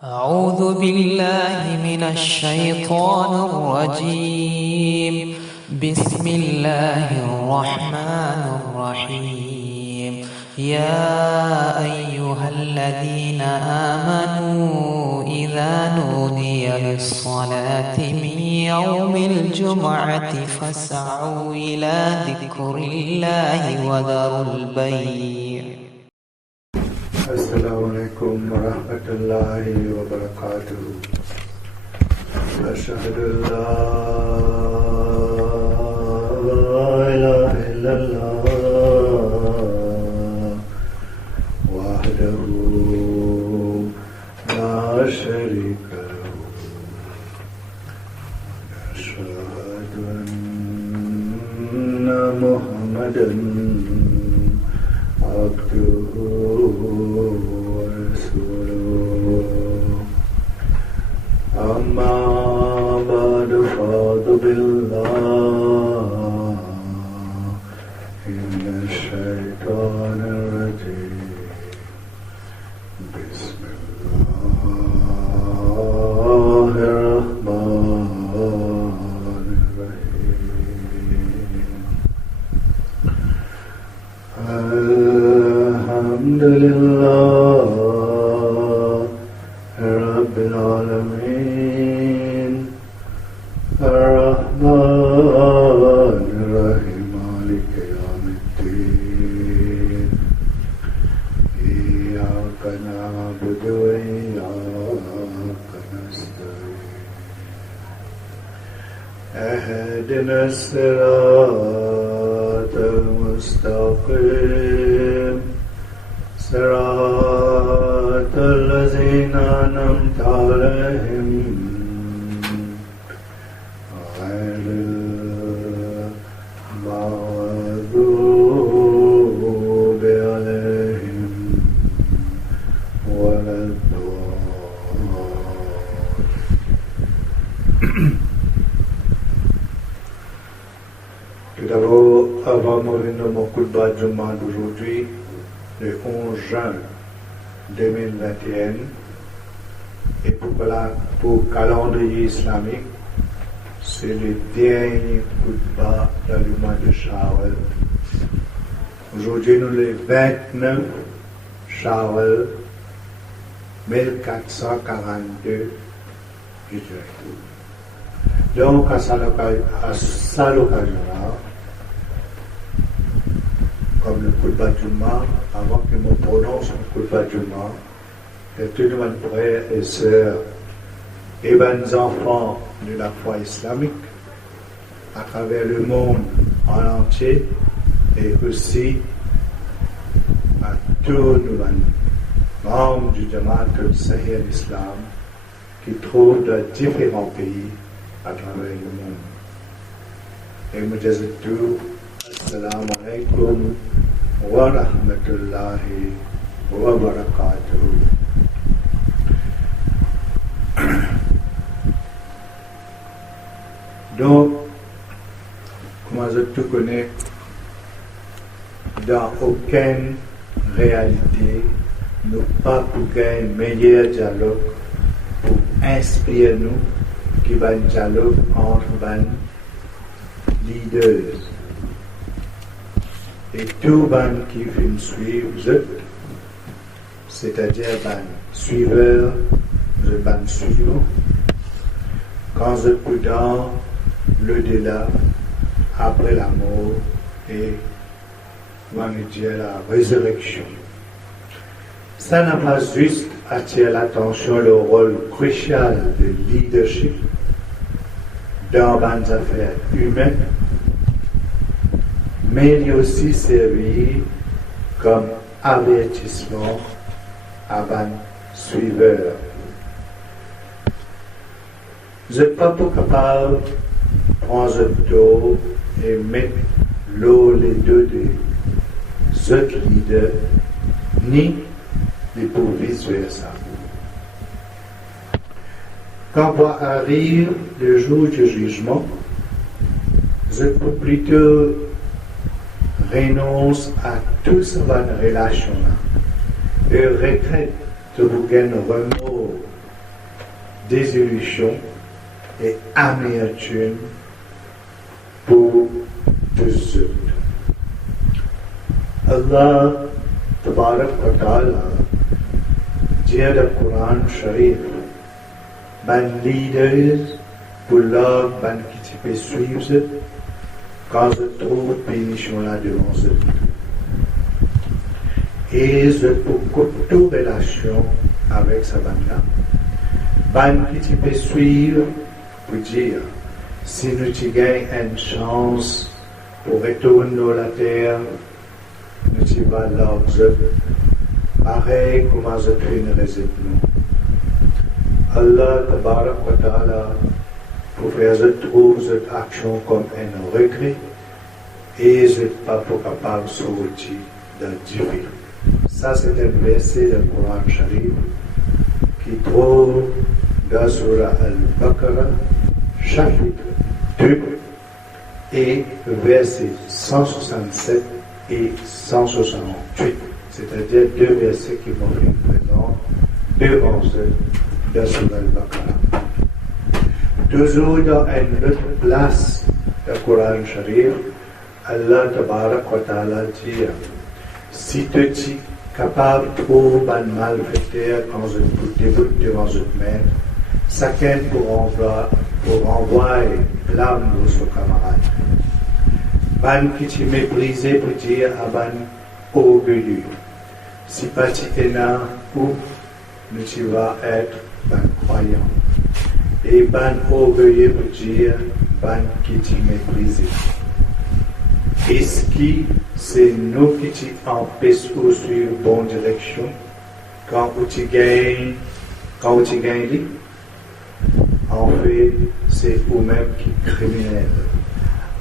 أعوذ بالله من الشيطان الرجيم. بسم الله الرحمن الرحيم. يا أيها الذين آمنوا إذا نودي للصلاة من يوم الجمعة فاسعوا إلى ذكر الله وذروا البيع. السلام عليكم ورحمة الله وبركاته. أشهد أن لا إله إلا الله وحده لا شريك له. أشهد أن محمدا عبده ورسوله. أما بعد فأعوذ بالله من الشيطان الرجيم. بسم الله الرحمن الرحيم. الحمد لله رب العالمين الرحمن الرحيم مالك يوم الدين. إياك نعبد وإياك نستعين. اهدنا الصراط المستقيم صراط الذين أنعمت عليهم غير المغضوب عليهم ولا الضالين. Tout d'abord, avant de mourir dans mon coup de bas d'aujourd'hui, le 11 juin 2021, et pour le calendrier islamique, c'est le dernier coup de bas dans le mois de Shawwal. Aujourd'hui, nous le 29 Shawwal 1442 Hijri. Donc, à sa l'occasion-là, comme le coup de bâtiment, avant que je me prononce le coup de bâtiment, que tous mes frères et sœurs et mes enfants de la foi islamique à travers le monde en entier et aussi à tous nos membres du Jamaat al-Sahih al-Islam qui trouvent dans différents pays à travers le monde. Et nous disons tout. Assalamu alaikum wa rahmatullahi wa barakatuh. Donc, comme je te connais, dans aucune réalité, nous pas pour un meilleur dialogue pour inspirer nous qui va un dialogue entre les leaders. Et tout ban qui filme suivre, c'est-à-dire ban suiveur, je ban suivant, quand je peux dans l'au-delà, après la mort et on va dire la résurrection. Ça n'a pas juste attiré l'attention le rôle crucial de leadership dans les affaires humaines, mais il a aussi servi comme avertissement à les suiveurs. Je ne suis pas capable de prendre le dos et mettre l'eau les deux de ce leader, ni de pour vice-versa. Quand arrive le jour du jugement, je peux plutôt renonce à toute cette relation-là et regrette de vous gagner remords désillusion et amertume pour tous autres. Allah Tabarak wa Ta'ala dit dans le Coran Sharif, ban leaders pour l'homme ban qui peut suivre quand je trouve bénition là devant eux. Et je peux toute relation avec sa bande-là, ban qui peut suivre pour dire si nous gagnons une chance pour retourner dans la terre, nous y va l'autre, pareil comme je fais une réserve nous. Allah Tabarak wa Ta'ala pour faire je trouve cette action comme un regret et je ne suis pas capable de sortir de Dieu. Ça c'est un verset du Coran Sharif qui trouve dans Surah Al-Baqarah chapitre 2 et versets 167 et 168, c'est-à-dire deux versets qui m'ont fait présent devant eux dans Surah Al-Baqarah. Toujours dans une autre place du Coran Sharif, Allah Tabarak wa Ta'ala dit si tu es capable de trouver un malfaiteur quand je vous débute devant votre maître, chacun pour envoyer l'âme de son camarade. Ban qui tu méprisé pour dire à ban orgueilleux. Si pas tu es là, où tu vas être ban croyant. Et ban orgueilleux pour dire ban qui tu méprisé. Est-ce que c'est nous qui tu empêchons de suivre la bonne direction quand tu gagnes en fait, c'est vous-même qui est criminel.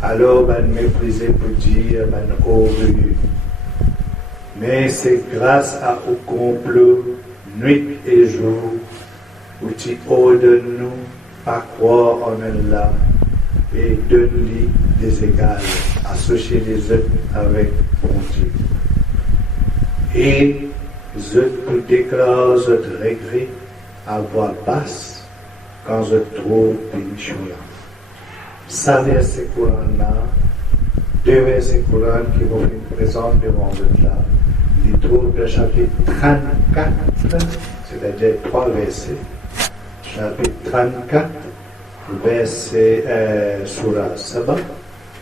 Alors, ben méprisé pour dire, ben orgueilleux. Mais c'est grâce au complot, nuit et jour, où tu ordonnes nous à croire en Allah et donne-lui des égales, associer les autres avec bon Dieu. Et je vous déclare votre regret à voix basse quand je trouve bénition là. Ça verset Coran-là, deux versets Coran qui vont être présents devant vous là, les trouve le chapitre 34, c'est-à-dire 3 versets, chapitre 34, verset Surah Saba,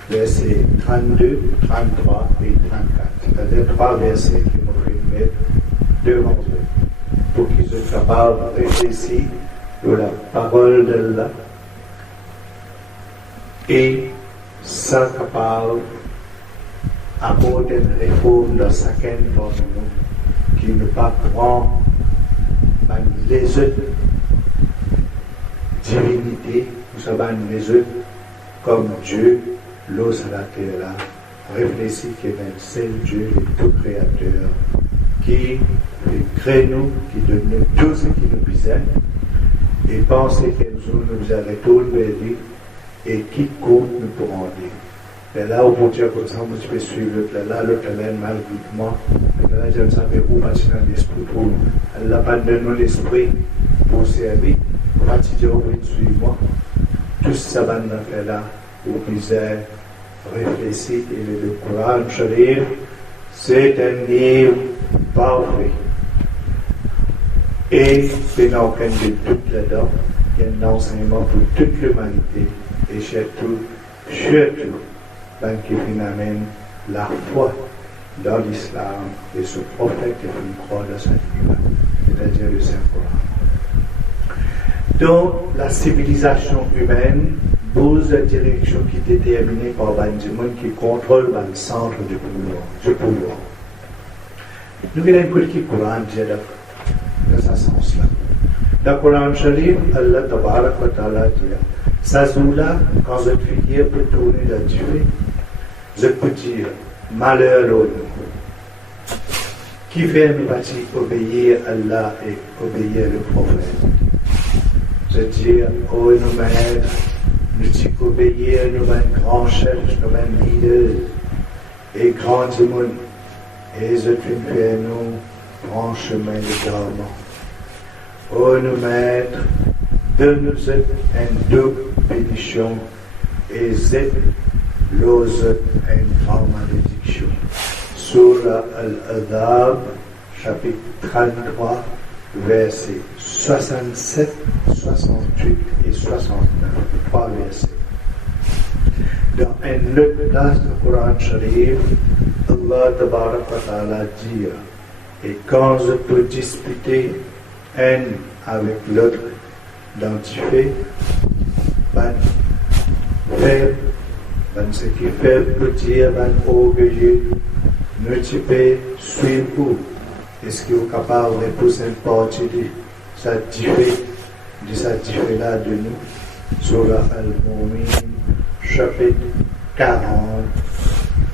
versets 32, 33 et 34, c'est-à-dire 3 versets qui vont être mettre devant eux, pour qu'ils soient capables de réfléchir de la parole d'Allah et ça capable d'apporter une réforme dans chacun d'entre nous qui ne pas prend les autres divinités, nous savons les autres comme Dieu, l'eau sur la terre là, réfléchir qu'il y a un seul Dieu, le tout créateur, qui crée nous, qui donne nous tout ce qui nous besoin, et penser qu'un jour nous allons retourner vers lui, et qui compte nous pourrons dire. Et là, au bon Dieu, comme ça, je peux suivre l'autre là, malgré mais là, je ne savais où partir dans l'esprit pour nous. Elle n'a pas donné l'esprit pour servir. Quand tu dis, oh oui, suis-moi, tout ça va nous faire là, au misère, réfléchir, et le Coran Sharif, c'est un livre parfait. Et il n'y a aucun de doute là-dedans. Il y a un enseignement pour toute l'humanité. Et surtout, qui amène la foi dans l'islam et ce prophète qui fait croire dans sa vie, c'est-à-dire le Saint-Coran. Donc, la civilisation humaine pose la direction qui est déterminée par Bandiman qui contrôle le centre du pouvoir. Nous avons un petit Coran dans ce sens-là. Dans le Coran Sharif, Allah Tabarak wa Ta'ala dit ça là, quand je suis hier pour tourner la Dieu, je peux dire malheur à l'autre. Qui fait nous bâtir obéir à Allah et obéir au prophète? Je dis, oh nos maîtres, nous disons qu'obéir nous un grand chef, nous un leader et grand monde. Et je puis faire nous grand chemin de dormant. Oh nos maîtres, donne-nous une double bénédiction et zet l'ose une grande malédiction. Surah Al-Adab, chapitre 33, versets 67, 68 et 69. 3 versets. Dans une autre place du Coran Sharif, Allah Tabarak wa Ta'ala dit: et quand je peux disputer un avec l'autre dans du fait, ben faible, ben ce qui fait petit, ben orgueilleux, ne tu peux suivre où? Est-ce qu'il est capable de pousser une partie de cette différence de nous? Surah Al-Mu'min, chapitre 40,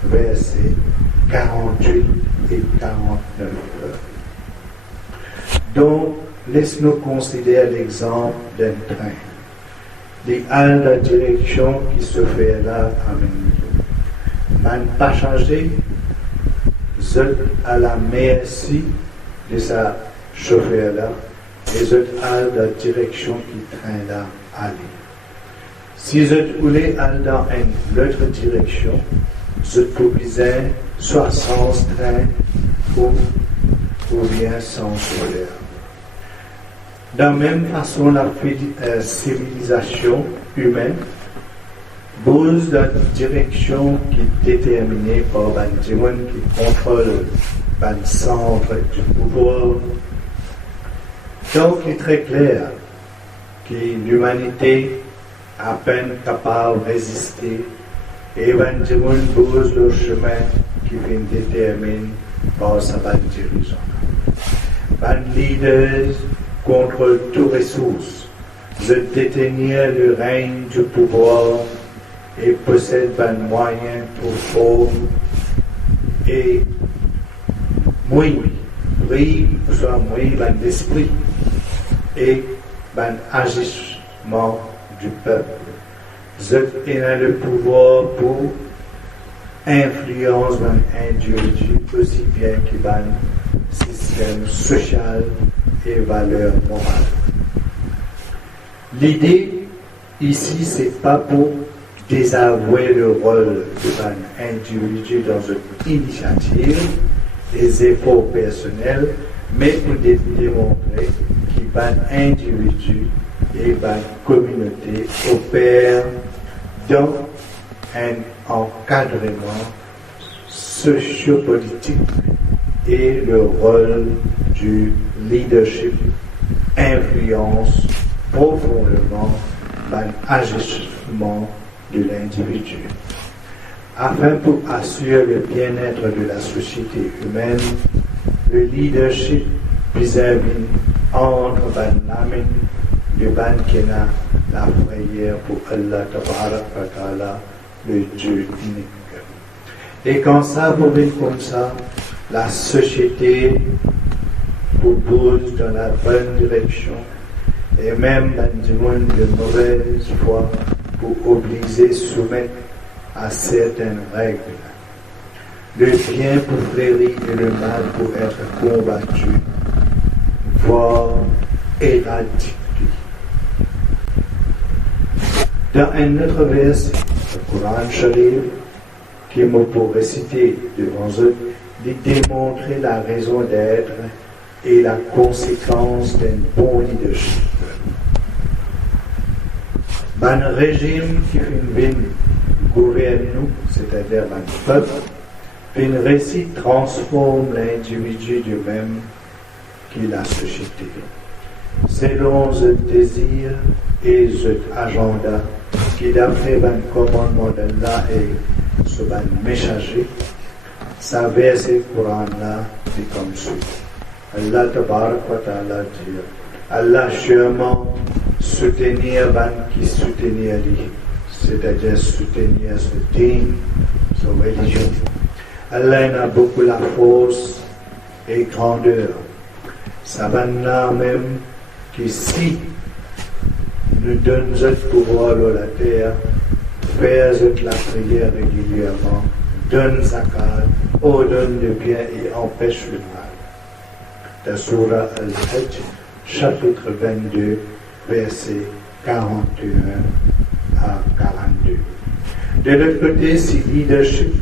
versets 48 et 49. Donc, laisse-nous considérer l'exemple d'un train. La direction qui se fait là à nous. Man pas changé, zut à la merci de sa chauffeur là, et zut à la direction qui traîne là aller. Si zut voulez aller dans une autre direction, zut pouvez soit sans train ou bien sans chauffeur. De la même façon, la civilisation humaine bouge dans une direction qui est déterminée par les gens qui contrôlent le centre du pouvoir. Donc, il est très clair que l'humanité est à peine capable de résister et les gens bougent le chemin qui vient déterminer par sa dirigeant. Les leaders contrôlent toutes ressources, de détenir le règne du pouvoir et possèdent des moyens pour forme et soit moyen d'esprit et un agissement du peuple. Ils ont le pouvoir pour influence un individu aussi bien que un système social et valeurs morales. L'idée ici, c'est pas pour désavouer le rôle d'un individu dans une initiative, des efforts personnels, mais pour démontrer qu'un individu et une communauté opèrent dans un encadrement sociopolitique et le rôle du leadership influence profondément l'agissement de l'individu. Afin pour assurer le bien-être de la société humaine, le leadership vis-à-vis entre l'âme de Bankena, la prière pour Allah Tabarak wa Ta'ala, le Dieu unique. Et quand ça bouge comme ça, la société bouge dans la bonne direction et même dans du monde de mauvaise foi pour obliger, soumettre à certaines règles. Le bien pour fleurir et le mal pour être combattu, voire éradiqué. Dans un autre verset, le Coran Sharif, qui me pour réciter devant eux, de démontrer la raison d'être et la conséquence d'un bon leadership. Un régime qui gouverne nous, c'est-à-dire un peuple, une récite transforme l'individu du même qui la société. Selon le désir et l'agenda qui d'après le commandement d'Allah et ce messager, sa verset Coran-là est comme suit. Allah Tabarak wa Ta'ala dit: Allah sûrement soutenir qui soutenir lui, c'est-à-dire soutenir ce dîme, sa religion. Allah a beaucoup la force et grandeur. Ça va là même que si nous donnons le pouvoir à la terre, faire la prière régulièrement, donne zakat, ordonne le bien et empêche le mal. Dans Surah Al-Hajj, chapitre 22, versets 41 à 42. De l'autre côté, si leadership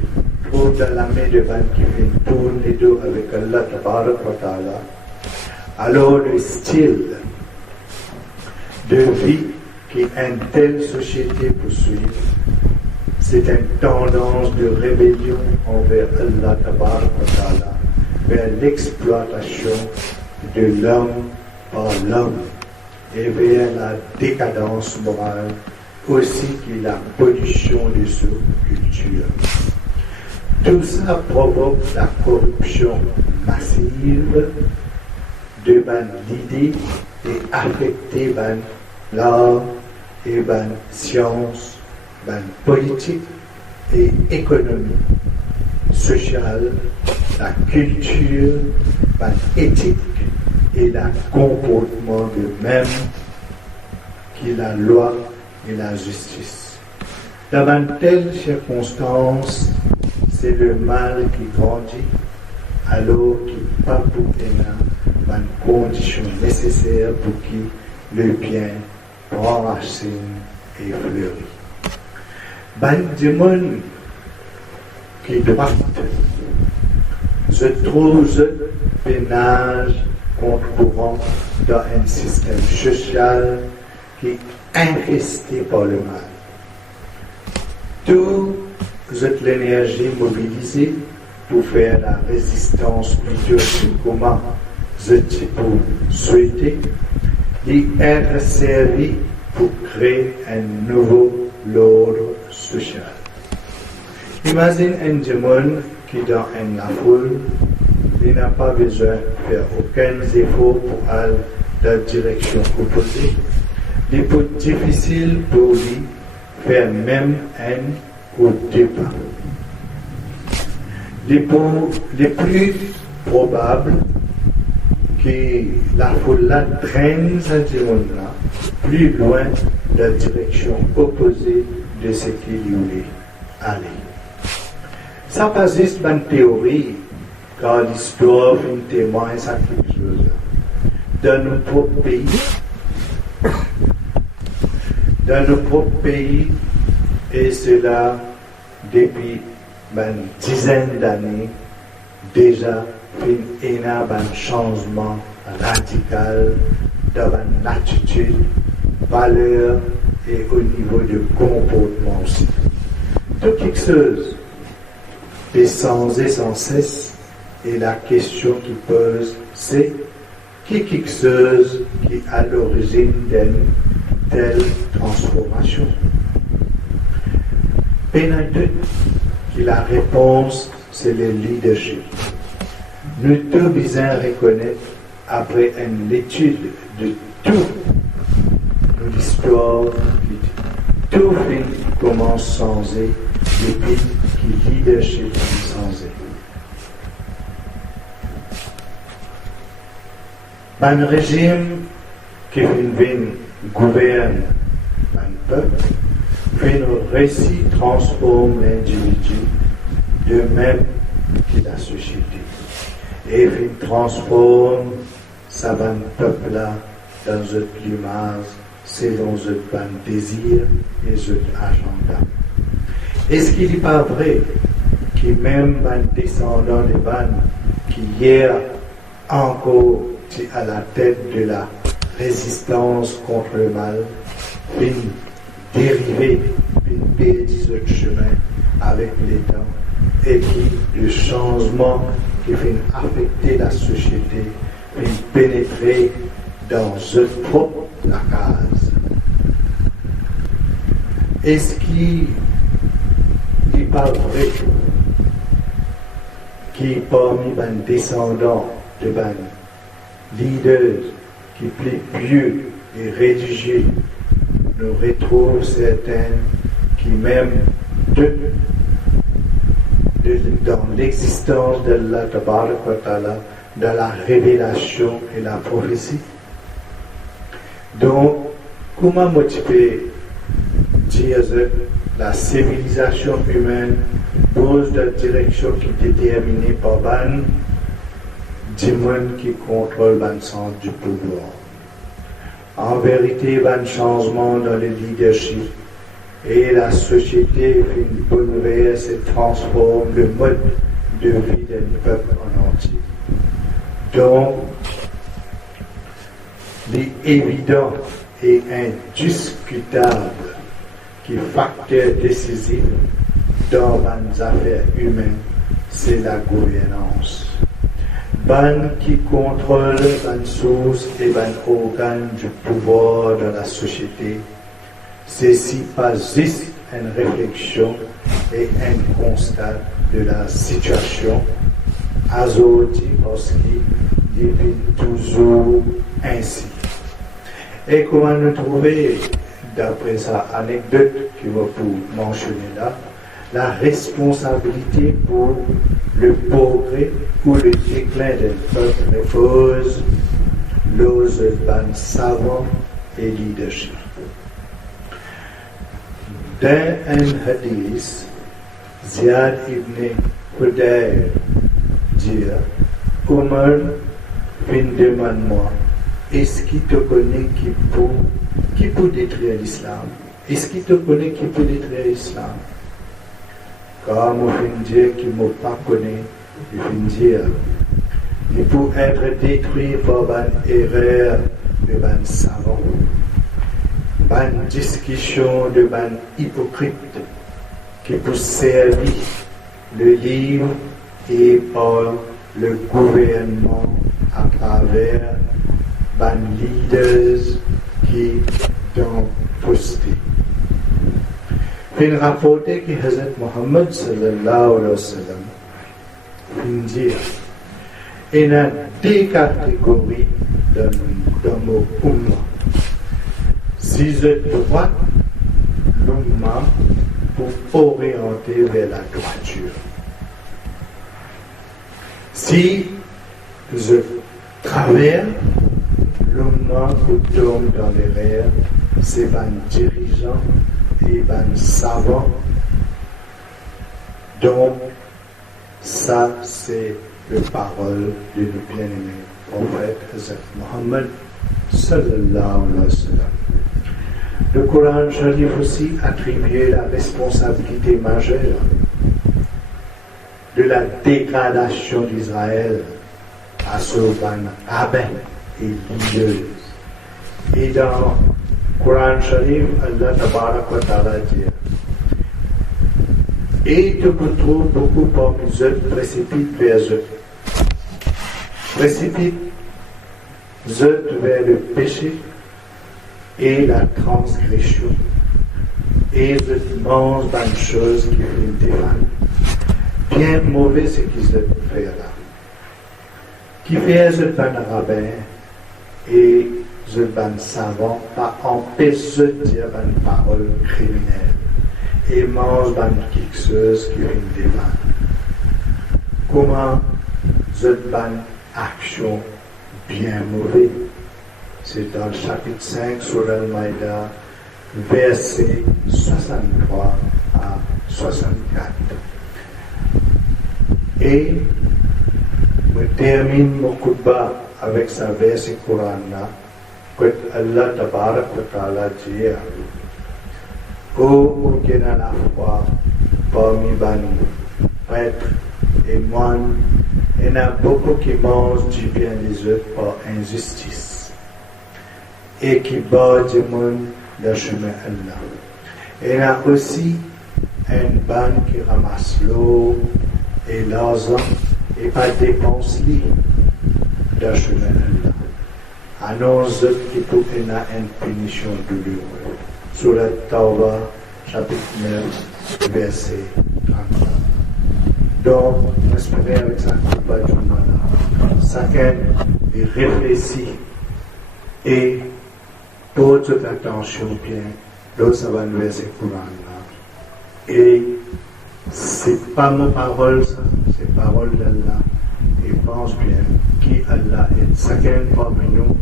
trouve dans la main de Ban qui fait tourner les deux avec Allah Tabarak wa Ta'ala, alors le style de vie qu'une telle société poursuit, c'est une tendance de rébellion envers Allah Tabarak wa Ta'ala, vers l'exploitation de l'homme par l'homme et vers la décadence morale, aussi que la pollution de sa culture. Tout ça provoque la corruption massive de l'idée et affecter l'art et science, politique et économie, sociale, la culture, éthique et le comportement de même que la loi et la justice. Dans une telle circonstance, c'est le mal qui grandit, alors qu'il n'y a pas pour une condition nécessaire pour que le bien prend racine et fleurit. Des gens qui droite, je trouve pénage contre courant dans un système social qui est infesté par le mal. Toute l'énergie mobilisée pour faire la résistance plutôt que comment je peux souhaiter, d'y être servi pour créer un nouveau ordre social. Imagine un démon qui dans la foule, il n'a pas besoin de faire aucun effort pour aller dans la direction opposée. Il est plus difficile pour lui faire même un au départ. Les plus probable que la foule traîne ce démon-là plus loin de la direction opposée de ce qu'il voulait aller. Ça passe juste une théorie, car l'histoire fait témoin de quelque chose. Dans nos propres pays, et cela depuis une dizaine d'années, déjà il y a un changement radical dans l'attitude, valeur et au niveau du comportement aussi. Tout quelque chose est changé sans cesse, et la question qui pose, c'est quelque chose qui est à l'origine d'une telle transformation. Pénètre que la réponse, c'est le leadership. Nous devons reconnaître, après une étude de toute l'histoire, tout fait commence à changer depuis que le leadership est changé. Un régime qui gouverne un peuple, fait un récit transforme l'individu de même que la société. Et il transforme sa peuple-là dans un plumage selon un désir et un agenda. Est-ce qu'il n'est pas vrai que même un descendant de qui hier encore à la tête de la résistance contre le mal, puis dériver, puis perdre ce chemin avec les temps, et qui le changement qui fait affecter la société, puis pénétrer dans ce propre la case. Est-ce qu'il n'est pas vrai qui parmi les descendants de leaders qui plus pieux et religieux, nous retrouvons certains qui même dans l'existence de Allah Tabarak wa Ta'ala, dans la révélation et la prophétie. Donc, comment tu peux dire que la civilisation humaine pose la direction qui est déterminée par du monde qui contrôle le sens du pouvoir. En vérité, il y a un changement dans le leadership et la société bouleverse et transforme le mode de vie du peuple en entier. Donc, il est évident et indiscutable que le facteur décisif dans les affaires humaines, c'est la gouvernance. Ban qui contrôle les sources et les organes du pouvoir dans la société, ceci pas juste une réflexion et un constat de la situation, aujourd'hui parce qu'il est toujours ainsi. Et comment nous trouver, d'après sa anecdote que je peux mentionner là, la responsabilité pour le progrès ou le déclin d'un peuple repose aux savants et leadership. Dans un hadith, Ziyad ibn Hudayr dit Omar demande-moi, est-ce qu'il te connaît qui peut détruire l'islam? Est-ce qu'il te connaît qui peut détruire l'islam? Quand on fait dire qu'il ne m'a pas connu, il fait dire il peut être détruit par une erreur de un savant, une discussion de un hypocrite qui peut servir le livre et par le gouvernement à travers les leaders qui ont posté. Il rapporté que Hazrat Muhammad sallallahu alayhi wa sallam dit il y a deux catégories dans mon umma. Si je droite, l'umma pour orienter vers la droiture. Si je traverse, l'umma pour tomber dans l'erreur, c'est un dirigeant et un savant. Donc, ça, c'est la parole de nos bien-aimés prophète Hazrat Muhammad sallallahu alayhi wa sallam. Le Coran Sharif aussi attribue la responsabilité majeure de la dégradation d'Israël à ce rabbin et leaders. Et dans le Coran Sharif, Allah Tabarak wa Ta'ala dit et te trouve beaucoup parmi eux précipitent vers eux. Précipitent eux vers le péché et la transgression. Et eux mangent des choses qui font des mal. Bien mauvais ce qu'ils ont fait là. Qui fait eux un rabbin et eux un savant, pas empêche de dire une parole criminelle. Et mange quelque chose qui vient des mal. Comment cette bonne action bien mauvaise? C'est dans le chapitre 5 sur Al-Maïda, versets 63 à 64. Et je termine mon khutbah avec ce verset Coran-là, que Allah Tabarak wa Ta'ala dit ô qui n'a la foi parmi les prêtres et moines, il y en a beaucoup qui mangent du bien des autres par injustice et qui battent du monde le chemin Allah. Il y en a aussi une bande qui ramasse l'eau et l'argent et pas dépense le chemin Allah. Annonce qu'il peut y avoir une punition douloureuse. Surat Tawbah, chapitre 9, verset 34. Donc, j'espère avec ça que chacun réfléchit et porte toute attention bien dans ce verset Coran. Et c'est pas ma parole, ça, c'est la parole d'Allah. Et pense bien qui Allah est. Chacun parmi nous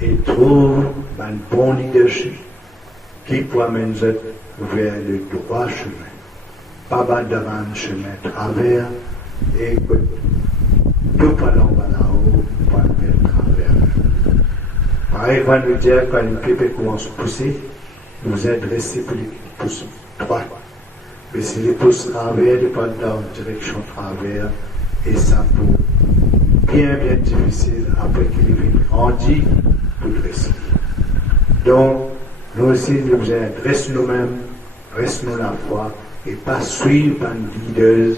et trouve un bon leadership qui peut amener vers le droit chemin, pas devant le chemin travers, et que tout pas là-haut, pas vers travers. Pareil, quand nous disons, quand une pépé commence à pousser, nous intéressons pour les pousses droites. Mais si les pousses travers, ils partent dans une direction travers, et ça peut bien difficile après qu'il vienne grandi pour dresser. Donc, nous aussi, nous adressons nous-mêmes, restons la foi, et pas suivre un leader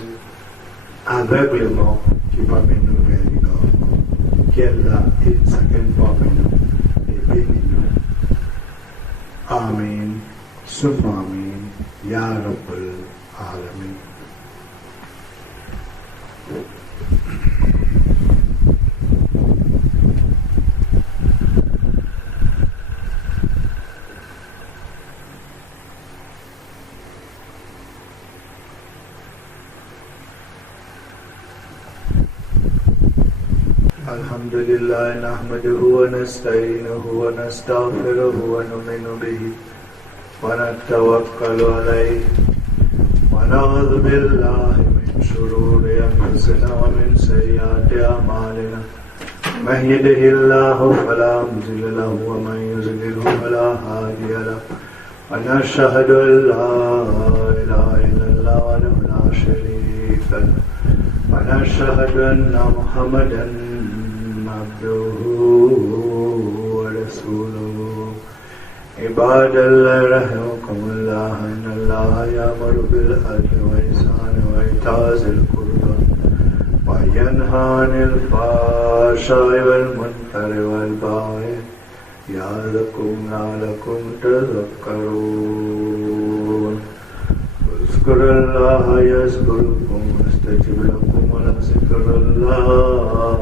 aveuglement qui va mener nous vers l'ignorance. Qu'Allah est chacun parmi nous et bénis-nous. Amen. Summa Amen. Ya Rabbal Alamin. الحمد لله نحمده ونستعينه ونستغفره ونؤمن به ونتوكل عليه ونعوذ بالله من شرور أنفسنا ومن سيئات أعمالنا من يهده الله فلا مضل له ومن يضلل فلا هادي له ونشهد أن لا إله إلا الله وحده لا شريك له ونشهد أن محمدا عبده ورسوله عباد الله رحمكم الله إن الله يأمر بالعدل والإحسان وإيتاء ذي القربى وينهى عن الفحشاء والمنكر والبغي يعظكم لعلكم تذكرون اذكروا الله يذكركم واستجب لكم ولذكر الله